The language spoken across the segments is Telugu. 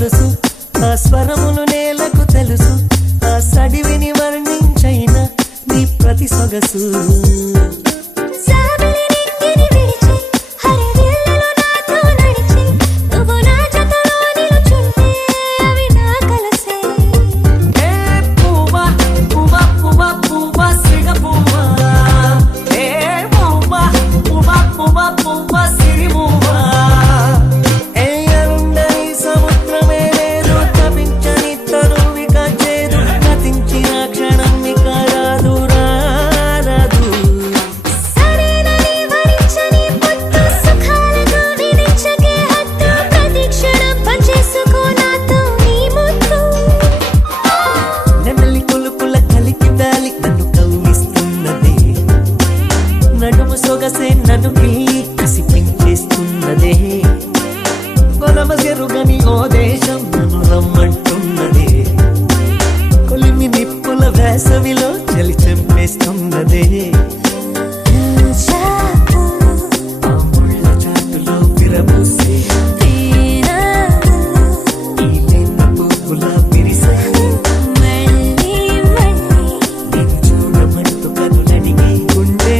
గొలుసు ఆ స్వరములు నేలకు తెలుసు ఆ సడివిని వర్ణించైన నీ ప్రతి సొగసు నన్ను గిల్లి కసిపించేస్తున్నదే కొలమజెరుగని ఓ దేశం నన్ను రమ్మంటున్నదే కొలిమి నిప్పుల వేసవిలో చలి చంపేస్తున్నదే ఆ ముళ్ళ చాటులో విరబూసే ఈ లేత పువ్వుల విరిసే నేను చూడమంటూ కనులడిగే గుండె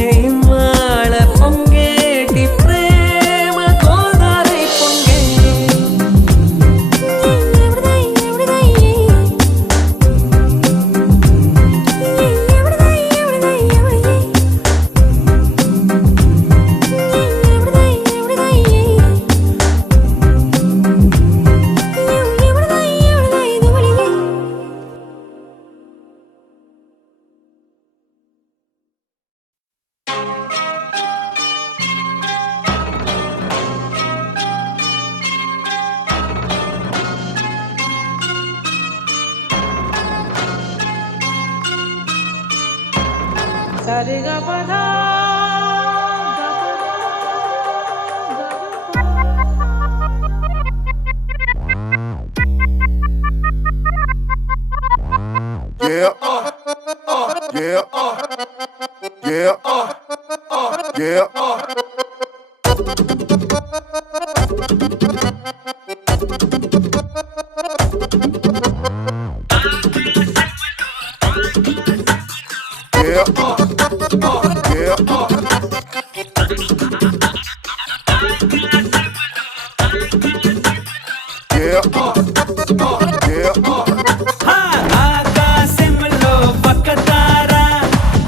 ఆకాశంలో పక్కతార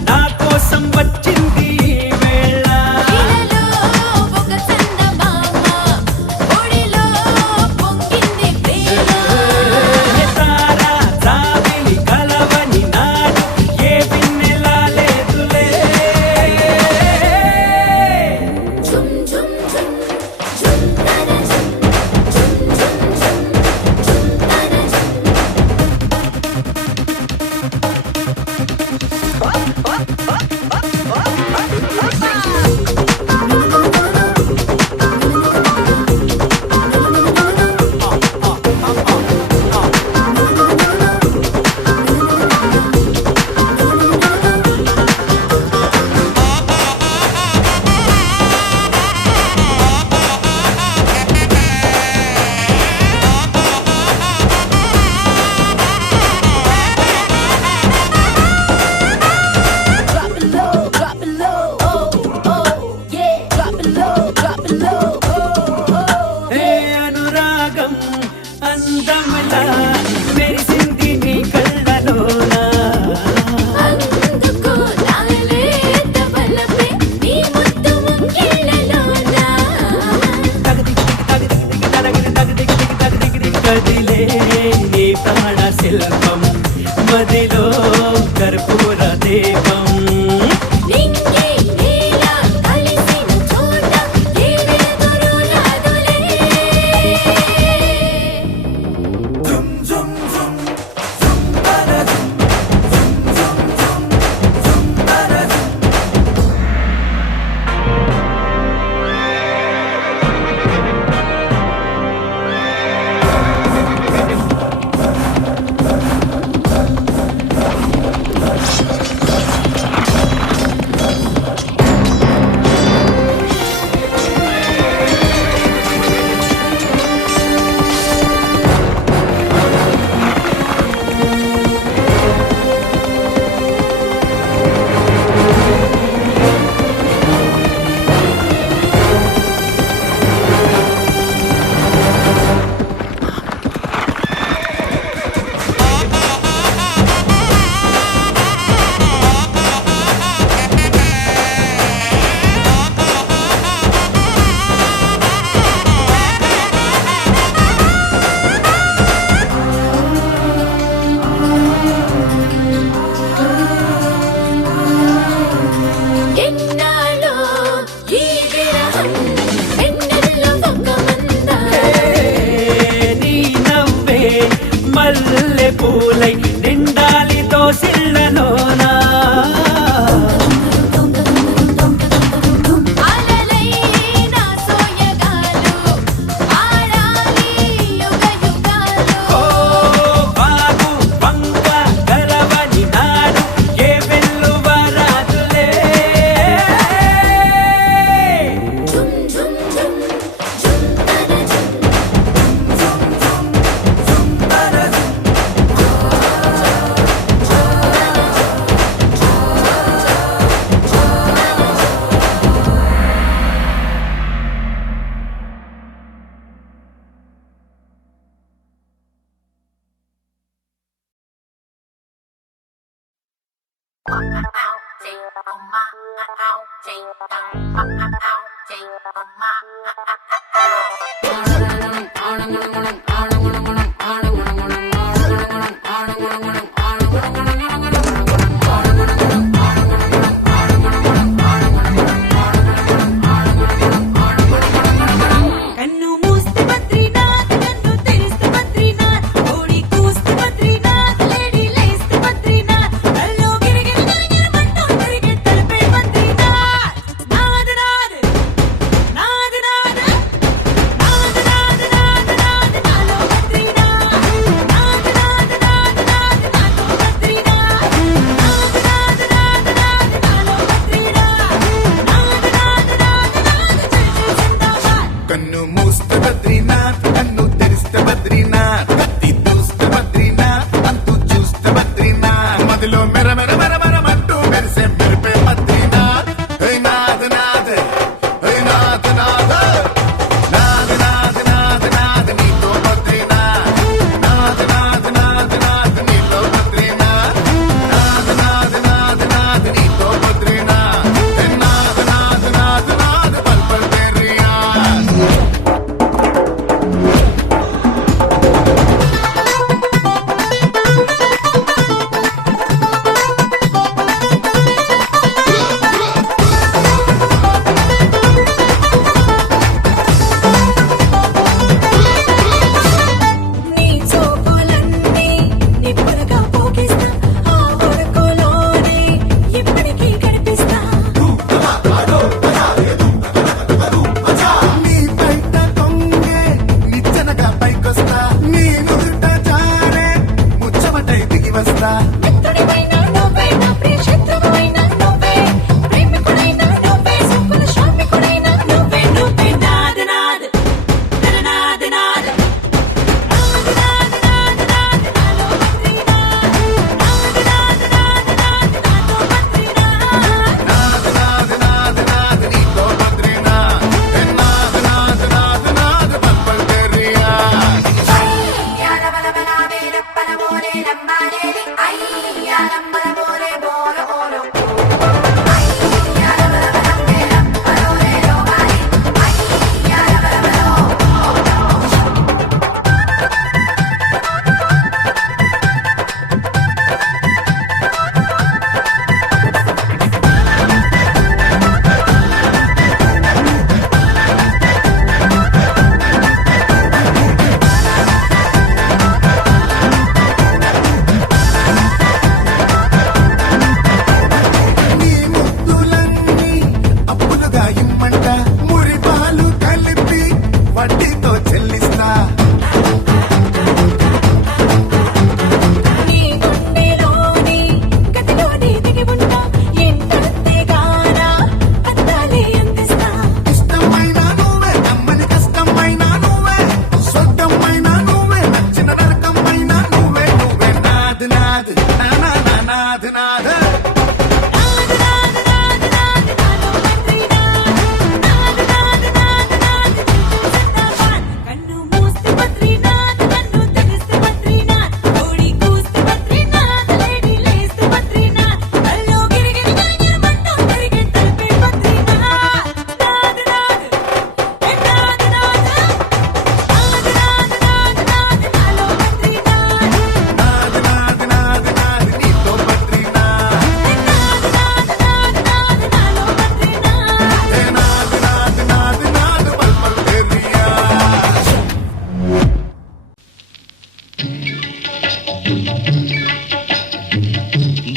నా కోసం వచ్చింది వేళ ఒక చందమామ ఒడిలో పొంగింది ప్రేమ తార జాబిలి కలవని నాడు ఏ పిన్నెలా లేదులే ఝుమ్ ఝుమ్ ఝుమ్ ఝుమ్ తన ఝుమ్ ఝుమ్ ఝుమ్ ఝుమ్ ఝుమ్ తన శిల్పం మదిలో కర్పూర దీపం మల్లె పూలై నిండాలి దోసిళ్ళలోనా అలలై నా సోయగాలు ఆడాలి యుగ యుగాలు ఓ బాగు వంక గరవని నాడు ఏ వెల్లువరాదులే ఝుమ్ ఝుమ్ ఝుమ్ ఝుమ్ తన ఝుమ్ కన్ను మూస్తే బద్రీనాథ్ కన్ను తెరిస్తే బద్రీనాథ్ ఓడి కూస్తే బద్రీనాథ్ లేడీ లేస్తే బద్రీనాథ్ కల్లో గిరగిరమంటూ తిరిగే తలపే బద్రీనాథ్ నాద్ నాద్ నాద్ నాద్ నాద్ నాద్ నాద్ నాద్ నాలో బద్రీనాథ్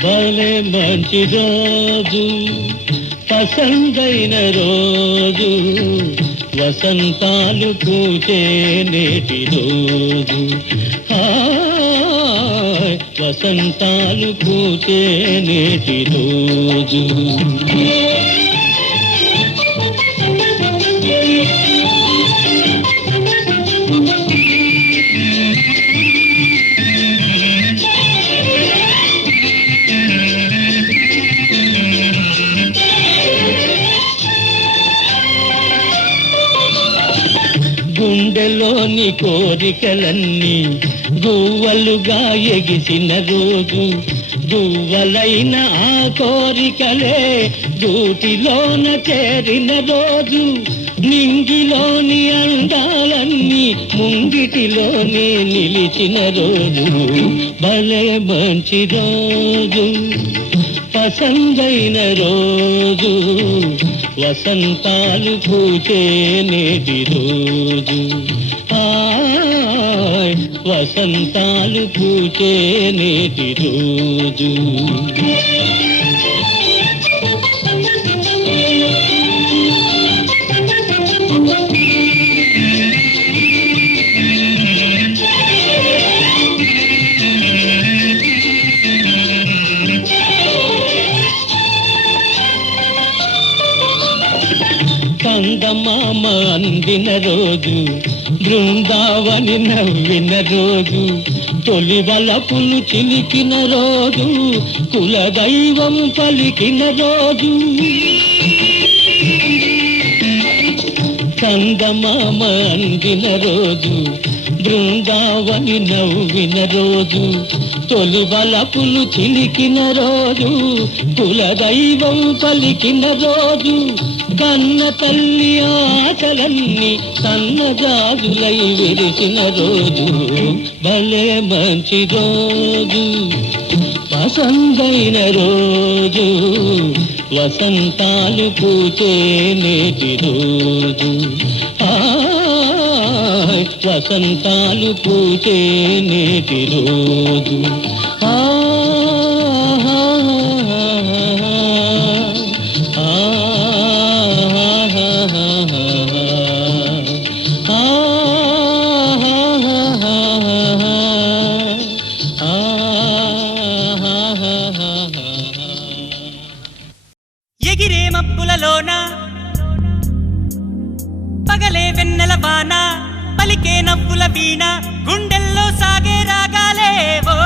భలే మంచి రోజు పసందైన రోజు వసంతాలు పూచే నేటి రోజు హాయ్ వసంతాలు పూచే నేటి రోజు గుండెలోని కోరికలన్నీ గువ్వలుగా ఎగిసిన రోజు గువ్వలైన ఆ కోరికలే గూటిలోన చేరిన రోజు నింగిలోని అందాలన్నీ ముంగిటిలోనే నిలిచిన రోజు భలే మంచి రోజు పసందైన రోజు వసంతాలు పూచే నేటి రోజు హాయ్ వసంతాలు పూచే నేటి రోజు కందమామ అందిన రోజు బృందావని నవ్విన రోజు తొలి వలపులు చిలికిన రోజు కులదైవం పలికిన రోజు కందమామ అందిన రోజు బృందావని నవ్విన రోజు తొలి వలపులు చిలికిన రోజు కులదైవం పలికిన రోజు కన్న తల్లి ఆశలన్నీ సన్నజాజులై విరిసిన రోజు భలే మంచి రోజు పసందైన రోజు వసంతాలు పూచే నేటి రోజు వసంతాలు పూచే నేటి రోజు ఎగిరే మబ్బులలోన పగలే వెన్నెల వాన పలికే నవ్వుల వీణ గుండెల్లో సాగే రాగాలేవో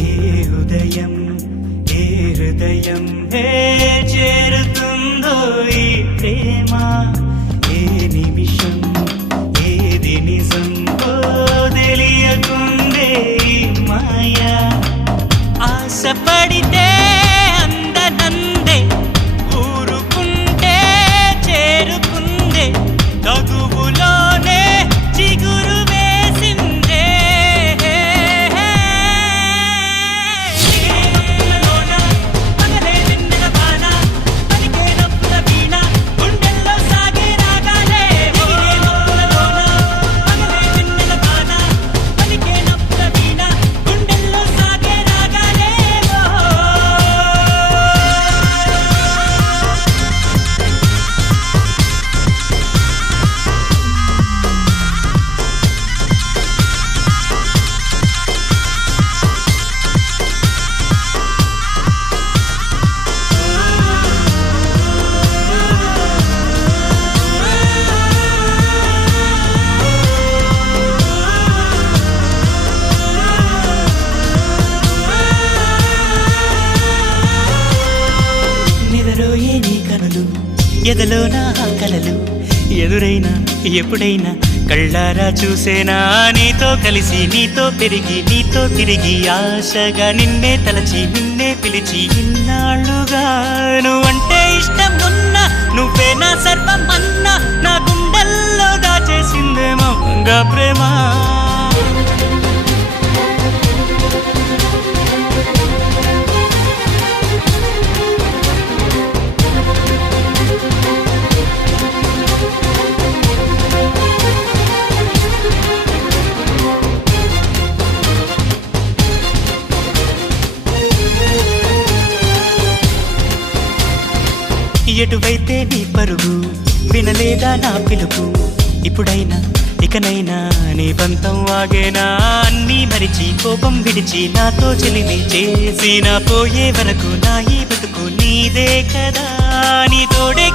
ఏ హృదయం చేరుతుందో ఈ ప్రేమ ఏ నిమిషం ఏది నిజం తెలియకుందే మాయా ఆశపడితే అందనందే ఊరుకుంటే చేరుకుందే తగువులోనే చిగురు వేసిందే పగలే వెన్నెల వాన పలికే నవ్వుల వీణ గుండెల్లో సాగే రాగాలే పగలే వెన్నెల వాన పలికే నవ్వుల వీణ గుండెల్లో సాగే రాగాలేవో నిదరోయే నీ కనులు ఎదలో నా కలలు ఎదురైనా ఎప్పుడైనా కళ్ళారా చూసేనా నీతో కలిసి నీతో పెరిగి నీతో తిరిగి ఆశగా నిన్నే తలచి నిన్నే పిలిచి ఇన్నాళ్ళుగా నువ్వంటే ఇష్టం ఉన్నా నువ్వే నా సర్వం అన్నా నా గుండెల్లో దాచేసిందేమో ప్రేమ ఎటువైతే నీ పరుగు వినలేదా నా పిలుపు ఇప్పుడైనా ఇకనైనా నీ పంతం ఆగేనా అన్నీ మరిచి కోపం విడిచి నాతో చెలిమి చేసి నా పోయే వరకు నా ఈ బతుకు నీదే కదా నీ తోడే